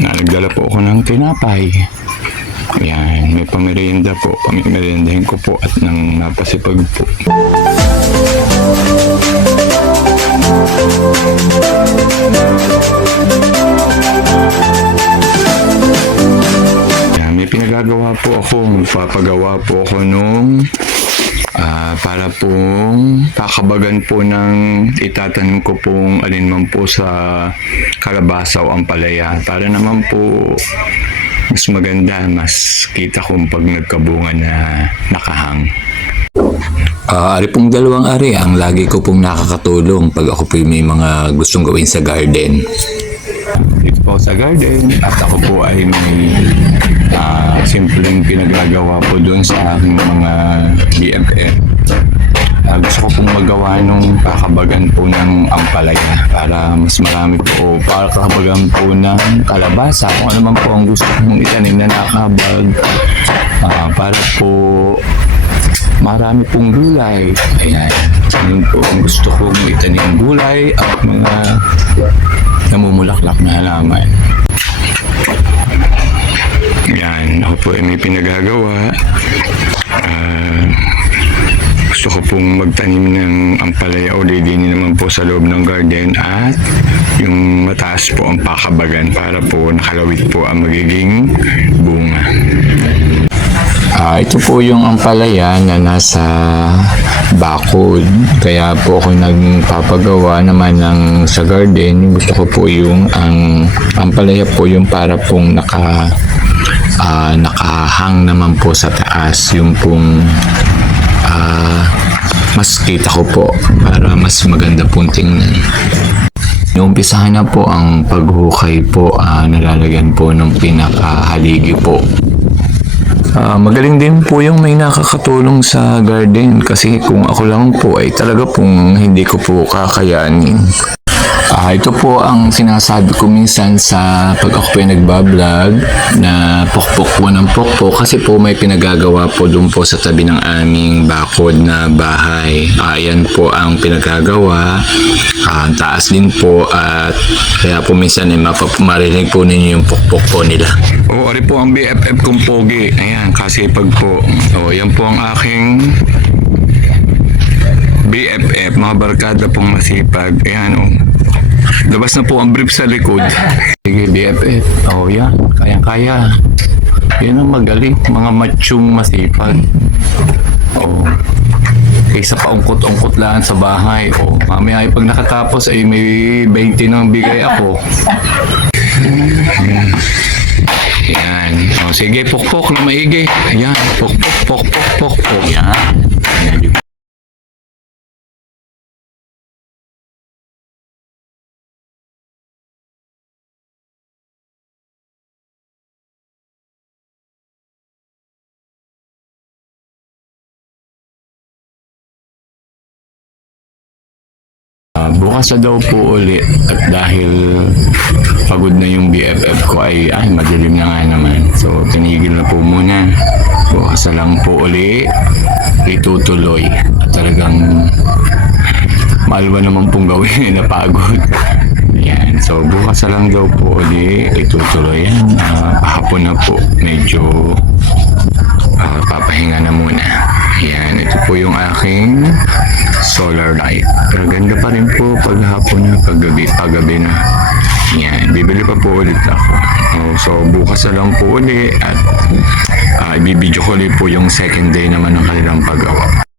na nagdala po ako ng tinapay. Ayan, may pamerienda po. Pameriendahin ko po at nang napasipag po. Ayan, may pinagagawa po ako. Magpapagawa po ako nung ah, para pong kakabagan po ng itatanim ko pong alinman po sa kalabasa o ampalaya. Para naman po mas maganda, mas kita kong pag nagkabunga na nakahang. Ah, ari pong dalawang ari ang lagi ko pong nakakatulong pag ako po may mga gustong gawin sa garden. Dito po sa garden at ako po ay may ah, simpleng pinagagawa po doon sa aking mga BFF. Ah, gusto ko pong magawa nung kakabagan po ng ampalaya para mas marami po para kakabagan po ng kalabasa kung ano man po ang gusto kong itanim na nakabag Ah, para po marami pong gulay. Ayan. Yun po ang gusto kong itanim gulay at mga namumulaklak na halaman. Yan, ako po ay may pinagagawa. Ah, gusto ko pong magtanim ng ampalaya o din naman po sa loob ng garden at yung mataas po ang pakabagan para po nakalawit po ang magiging bunga. Ah, ito po yung ampalaya na nasa bakod. Kaya po ako nagpapagawa naman ng sa garden. Gusto ko po yung ang ampalaya po yung para pong naka ah, nakahang naman po sa taas. Yung pong ah, mas kita ko po para mas maganda pong tingnan. Iumpisahan na po ang paghukay po, ah, nalalagyan po ng pinakahaligi po. Ah, magaling din po yung may nakakatulong sa garden kasi kung ako lang po ay talaga pong hindi ko po kakayanin. Ah, ito po ang sinasabi ko minsan sa pag ako po ay nagbablog na pokpok po ng pokpok kasi po may pinagagawa po doon po sa tabi ng aming bakod na bahay. Ah, yan po ang pinagagawa. Ang taas din po at kaya po minsan ay mapap- marinig po ninyo yung pokpok po nila. O, ari po ang BFF kong pogi. Ayan, kasi pag po. O, yan po ang aking BFF, mga barkada pong masipag. Ayan, o. Labas na po ang brief sa likod. Sige, BFF. O, yan. Kaya-kaya. Yan ang magaling. Mga matsyong masipag. O. Kaysa paungkot-ungkot lang sa bahay. O, mamaya ay pag nakatapos ay may 20 nang bigay ako. Yan. O, sige, pokpok na maigi. Yan. Pokpok, pokpok, pokpok. Yan. Yan. Ah, bukas na daw po ulit at dahil pagod na yung BFF ko ay ay madilim na nga naman. So tinigil na po muna. Bukas na lang po uli itutuloy at talagang malwa naman pong gawin na pagod. Yan. So bukas na lang daw po uli itutuloy yan. Ah, hapon na po medyo Ah, papahinga na muna. Yan, ito po yung aking solar light. Pero ganda pa rin po pag hapon na, pag gabi, pag gabi na. Yan, bibili pa po ulit ako. Oh, so, bukas na lang po ulit at uh, ibibidyo ko ulit po yung second day naman ng kanilang paggawa.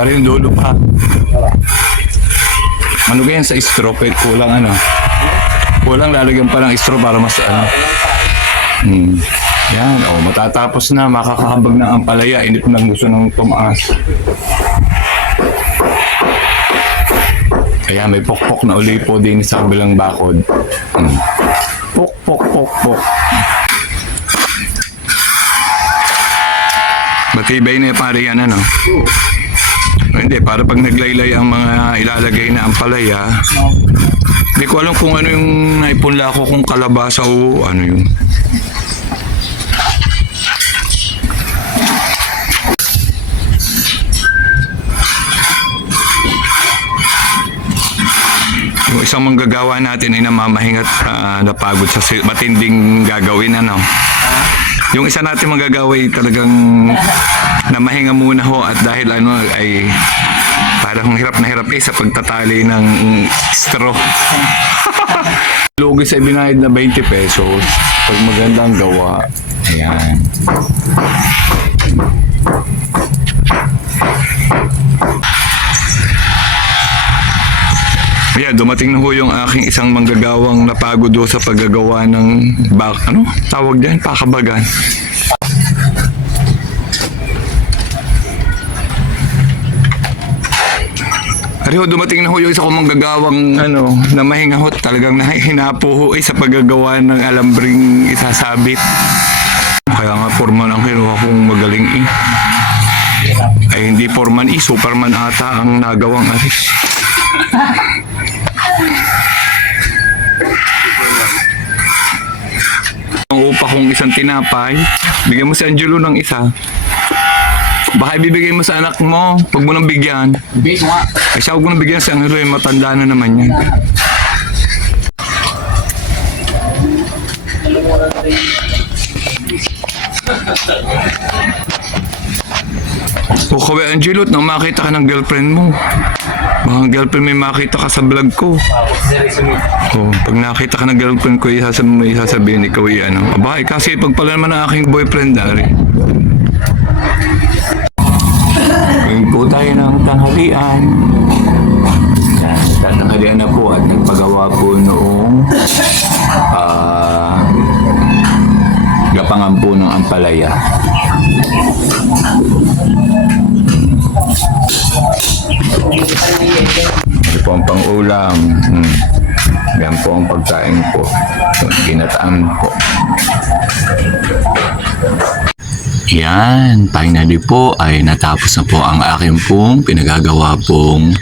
Para yung dulo pa. Ano ganyan sa straw? Pwede kulang ano? Kulang lalagyan pa ng straw para mas ano. Hmm. Yan, oh, matatapos na, makakahabag na ang palaya, init na gusto ng tumaas. Kaya may pokpok na uli po din sa kabilang bakod. Hmm. Pok, pok, pok, pok. Matibay na yung pare yan, ano? Hindi, para pag naglaylay ang mga ilalagay na ang palaya, Hindi ko alam kung ano yung naipunla ko, kung kalabasa o ano yun. Yung isang manggagawa natin ay namamahingat uh, napagod sa matinding gagawin ano. Yung isa natin manggagawa ay talagang namahinga muna ho at dahil ano ay parang hirap na hirap eh sa pagtatali ng straw. Lugi sa binayad na 20 pesos. Pag magandang gawa. Ayan. Ayan, dumating na ho yung aking isang manggagawang napagod sa paggagawa ng bak, ano? Tawag diyan, pakabagan. Ariho, dumating na ho yung isa kong manggagawang ano, na mahinga ho, talagang nahihinapo ho eh, sa paggagawa ng alambring isasabit. Kaya nga forman ang kinuha kong magaling eh. Ay hindi forman eh, superman ata ang nagawang aris. Ang upa kong isang tinapay, bigyan mo si Angelo ng isa. Baka ibibigay mo sa anak mo, pag mo nang bigyan. Ay siya huwag mo nang bigyan si Angelo, eh, matanda na naman yan. O kawe Angelo, nang makita ka ng girlfriend mo. Baka girlfriend may makita ka sa vlog ko. Oh, pag nakita ka ng girlfriend ko, isasabihin isasabihin ikaw ay ano. Aba, eh, kasi pag pala naman ang aking boyfriend, Dari. Tanghalian. Tatanghalian na po at nagpagawa po noong ah gapangan po ng ampalaya. Ito po ang pang-ulam. Hmm. Yan po ang pagkain po. So, Ginataan po. Yan, finally po ay natapos na po ang aking pong pinagagawa pong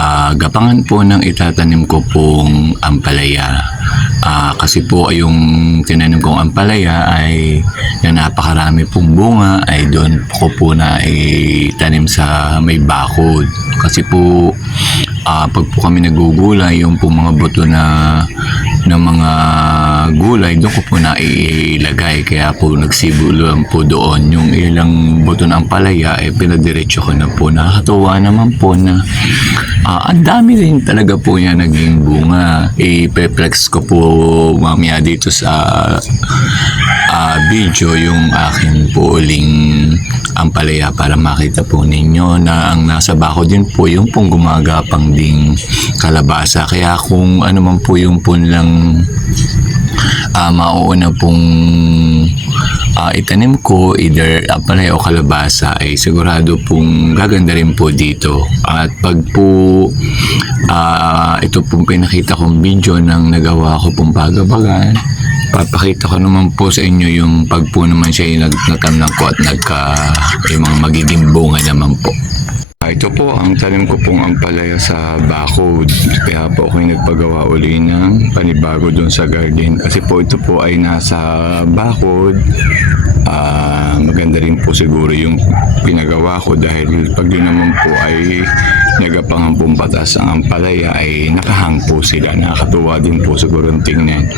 ah, gapangan po ng itatanim ko pong ampalaya. Ah, kasi po yung tinanim kong ampalaya ay na napakarami pong bunga ay doon ko po na itanim sa may bakod. Kasi po ah, pag po kami nagugulay, yung po mga buto na ng mga gulay, doon ko po na ilagay. Kaya po nagsibulo lang po doon. Yung ilang buto ng palaya, eh, pinadiretso ko na po. Nakakatuwa naman po na ah, ang dami rin talaga po niya naging bunga. I-flex ko po mamaya dito sa ah, video yung aking po uling ampalaya para makita po ninyo na ang nasa bako din po yung pong gumagapang ding kalabasa. Kaya kung ano man po yung po ah mauuna pong ah, itanim ko either ampalaya o kalabasa ay sigurado pong gaganda rin po dito. At pag po ah, ito pong pinakita kong video ng nagawa ko pong pagabagan papakita ko naman po sa inyo yung pag po naman siya yung nagnatamnan ko at nagka yung mga magiging bunga naman po. Ah, Ito po ang tanim ko pong ampalaya sa bakod. Kaya po ako nagpagawa uli ng panibago doon sa garden. Kasi po ito po ay nasa bakod. Ah, maganda rin po siguro yung pinagawa ko dahil pag yun naman po ay nagapangang pong ang ampalaya ay nakahang po sila. Nakakatuwa din po siguro ang tingnan.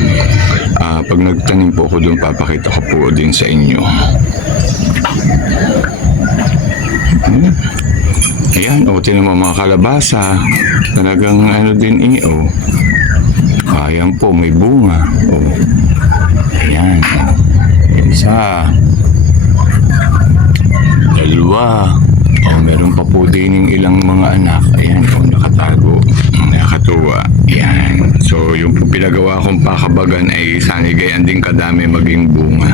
Ah, pag nagtanim po ako doon, papakita ko po din sa inyo. Ayan, o, tinan mo mga kalabasa. Talagang ano din eh, o. Ayan po, may bunga. O. Ayan. Isa. Dalawa. O, meron pa po din ilang mga anak. Ayan, o, nakatago. Nakatuwa. Ayan. So, yung pinagawa kong pakabagan ay sanigayan din kadami maging bunga.